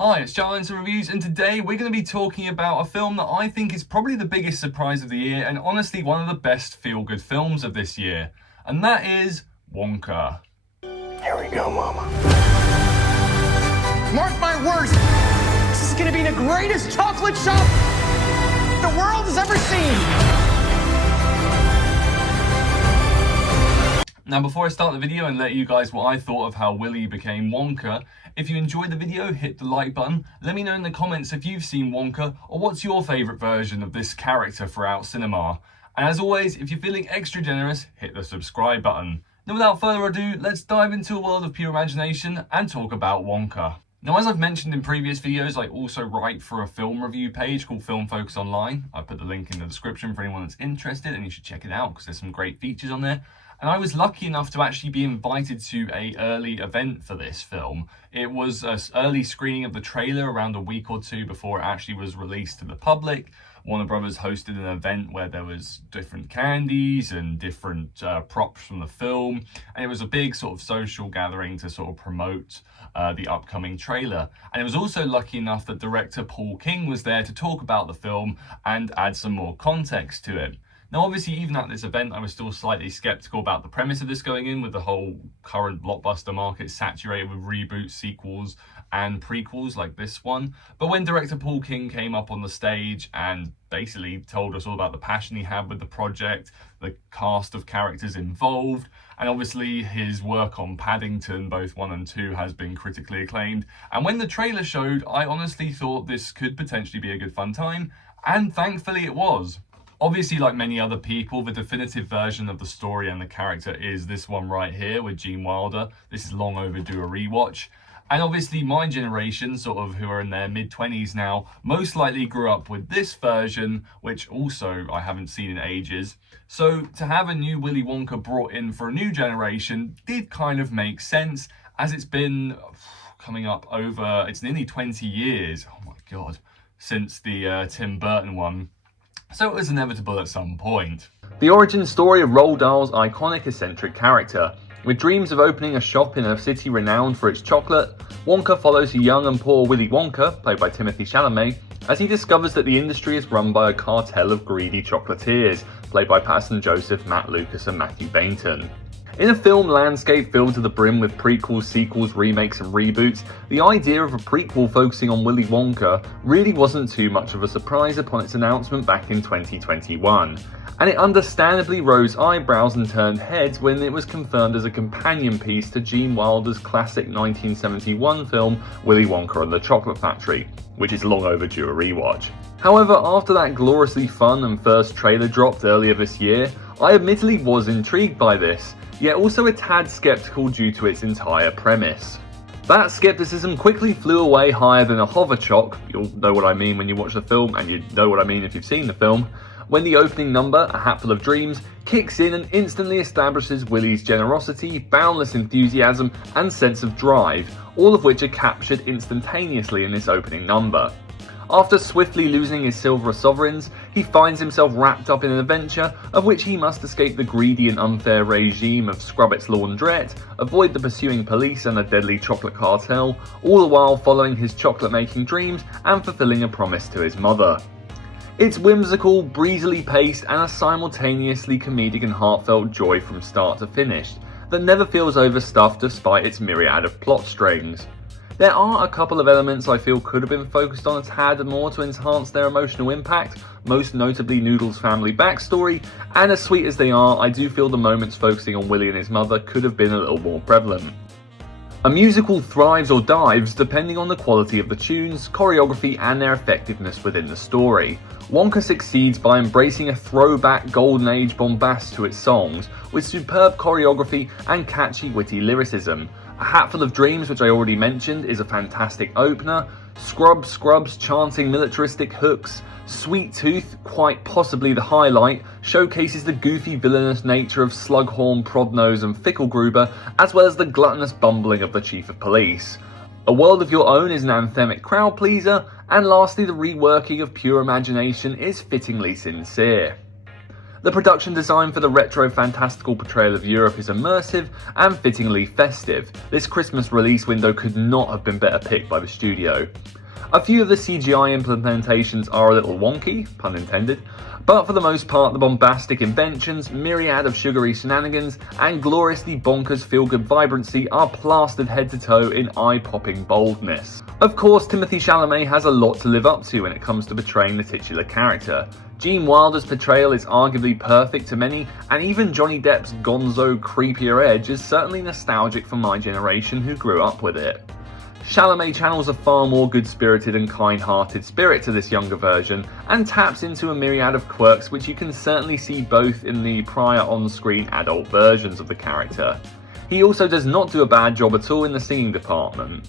Hi, it's Charles and Reviews, and today we're going to be talking about a film that I think is probably the biggest surprise of the year and honestly one of the best feel-good films of this year, and that is Wonka. Here we go, Mama. Mark my words, this is gonna be the greatest chocolate shop the world has ever seen. Now, before I start the video and let you guys what I thought of how Willy became Wonka, if you enjoyed the video, hit the like button. Let me know in the comments if you've seen Wonka or what's your favourite version of this character throughout cinema. And as always, if you're feeling extra generous, hit the subscribe button. Now, without further ado, let's dive into a world of pure imagination and talk about Wonka. Now, as I've mentioned in previous videos, I also write for a film review page called Film Focus Online. I put the link in the description for anyone that's interested, and you should check it out because there's some great features on there. And I was lucky enough to actually be invited to an early event for this film. It was an early screening of the trailer around a week or two before it actually was released to the public. Warner Brothers hosted an event where there was different candies and different props from the film. And it was a big sort of social gathering to sort of promote the upcoming trailer. And I was also lucky enough that director Paul King was there to talk about the film and add some more context to it. Now, obviously, even at this event, I was still slightly skeptical about the premise of this going in, with the whole current blockbuster market saturated with reboots, sequels, and prequels like this one. But when director Paul King came up on the stage and basically told us all about the passion he had with the project, the cast of characters involved, and obviously his work on Paddington, both 1 and 2, has been critically acclaimed. And when the trailer showed, I honestly thought this could potentially be a good fun time, and thankfully it was. Obviously, like many other people, the definitive version of the story and the character is this one right here with Gene Wilder. This is long overdue a rewatch. And obviously my generation, sort of who are in their mid-20s now, most likely grew up with this version, which also I haven't seen in ages. So to have a new Willy Wonka brought in for a new generation did kind of make sense, as it's been coming up over, it's nearly 20 years, oh my God, since the Tim Burton one. So it was inevitable at some point. The origin story of Roald Dahl's iconic eccentric character. With dreams of opening a shop in a city renowned for its chocolate, Wonka follows a young and poor Willy Wonka, played by Timothée Chalamet, as he discovers that the industry is run by a cartel of greedy chocolatiers, played by Patterson Joseph, Matt Lucas and Matthew Bainton. In a film landscape filled to the brim with prequels, sequels, remakes and reboots, the idea of a prequel focusing on Willy Wonka really wasn't too much of a surprise upon its announcement back in 2021. And it understandably rose eyebrows and turned heads when it was confirmed as a companion piece to Gene Wilder's classic 1971 film Willy Wonka and the Chocolate Factory, which is long overdue a rewatch. However, after that gloriously fun and first trailer dropped earlier this year, I admittedly was intrigued by this, yet also a tad skeptical due to its entire premise. That skepticism quickly flew away higher than a hoverchock, you'll know what I mean when you watch the film, and you know what I mean if you've seen the film, when the opening number, A Hatful of Dreams, kicks in and instantly establishes Willy's generosity, boundless enthusiasm and sense of drive, all of which are captured instantaneously in this opening number. After swiftly losing his silver sovereigns, he finds himself wrapped up in an adventure of which he must escape the greedy and unfair regime of Scrubbett's laundrette, avoid the pursuing police and the deadly chocolate cartel, all the while following his chocolate-making dreams and fulfilling a promise to his mother. It's whimsical, breezily paced, and a simultaneously comedic and heartfelt joy from start to finish that never feels overstuffed despite its myriad of plot strings. There are a couple of elements I feel could have been focused on a tad more to enhance their emotional impact, most notably Noodle's family backstory, and as sweet as they are, I do feel the moments focusing on Willy and his mother could have been a little more prevalent. A musical thrives or dives depending on the quality of the tunes, choreography and their effectiveness within the story. Wonka succeeds by embracing a throwback golden age bombast to its songs, with superb choreography and catchy witty lyricism. A Hatful of Dreams, which I already mentioned, is a fantastic opener. Scrubs chanting militaristic hooks. Sweet Tooth, quite possibly the highlight, showcases the goofy villainous nature of Slughorn, Prodnose and Ficklegruber, as well as the gluttonous bumbling of the Chief of Police. A World of Your Own is an anthemic crowd pleaser, and lastly the reworking of Pure Imagination is fittingly sincere. The production design for the retro fantastical portrayal of Europe is immersive and fittingly festive. This Christmas release window could not have been better picked by the studio. A few of the CGI implementations are a little wonky, pun intended, but for the most part the bombastic inventions, myriad of sugary shenanigans, and gloriously bonkers feel-good vibrancy are plastered head to toe in eye-popping boldness. Of course, Timothée Chalamet has a lot to live up to when it comes to portraying the titular character. Gene Wilder's portrayal is arguably perfect to many, and even Johnny Depp's gonzo creepier edge is certainly nostalgic for my generation who grew up with it. Chalamet channels a far more good-spirited and kind-hearted spirit to this younger version, and taps into a myriad of quirks which you can certainly see both in the prior on-screen adult versions of the character. He also does not do a bad job at all in the singing department.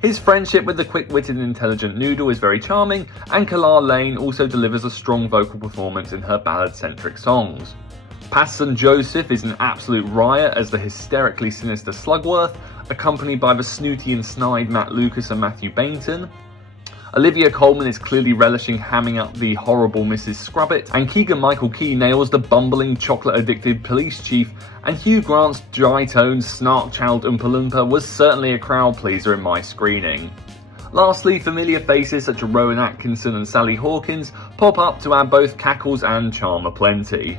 His friendship with the quick-witted and intelligent Noodle is very charming, and Kalar Lane also delivers a strong vocal performance in her ballad-centric songs. Passon Joseph is an absolute riot as the hysterically sinister Slugworth, accompanied by the snooty and snide Matt Lucas and Matthew Bainton. Olivia Colman is clearly relishing hamming up the horrible Mrs. Scrubbit, and Keegan-Michael Key nails the bumbling, chocolate-addicted police chief, and Hugh Grant's dry-toned, snark-channeled Oompa Loompa was certainly a crowd-pleaser in my screening. Lastly, familiar faces such as Rowan Atkinson and Sally Hawkins pop up to add both cackles and charm aplenty.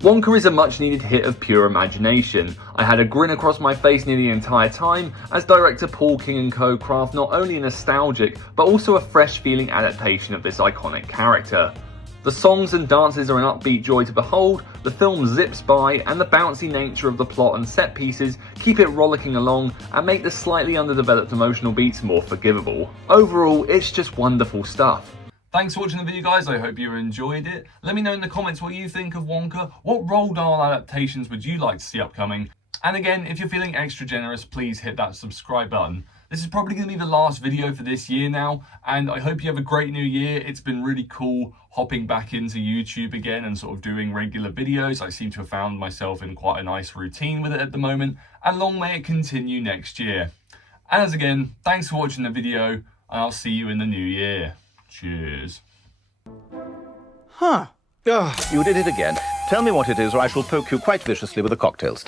Wonka is a much-needed hit of pure imagination. I had a grin across my face near the entire time, as director Paul King & Co. craft not only a nostalgic, but also a fresh-feeling adaptation of this iconic character. The songs and dances are an upbeat joy to behold, the film zips by, and the bouncy nature of the plot and set pieces keep it rollicking along and make the slightly underdeveloped emotional beats more forgivable. Overall, it's just wonderful stuff. Thanks for watching the video, guys. I hope you enjoyed it. Let me know in the comments what you think of Wonka. What Roald Dahl adaptations would you like to see upcoming? And again, if you're feeling extra generous, please hit that subscribe button. This is probably going to be the last video for this year now, and I hope you have a great new year. It's been really cool hopping back into YouTube again and sort of doing regular videos. I seem to have found myself in quite a nice routine with it at the moment, and long may it continue next year. And as again, thanks for watching the video, and I'll see you in the new year. Cheers. Huh. Oh, you did it again. Tell me what it is, or I shall poke you quite viciously with a cocktail stick.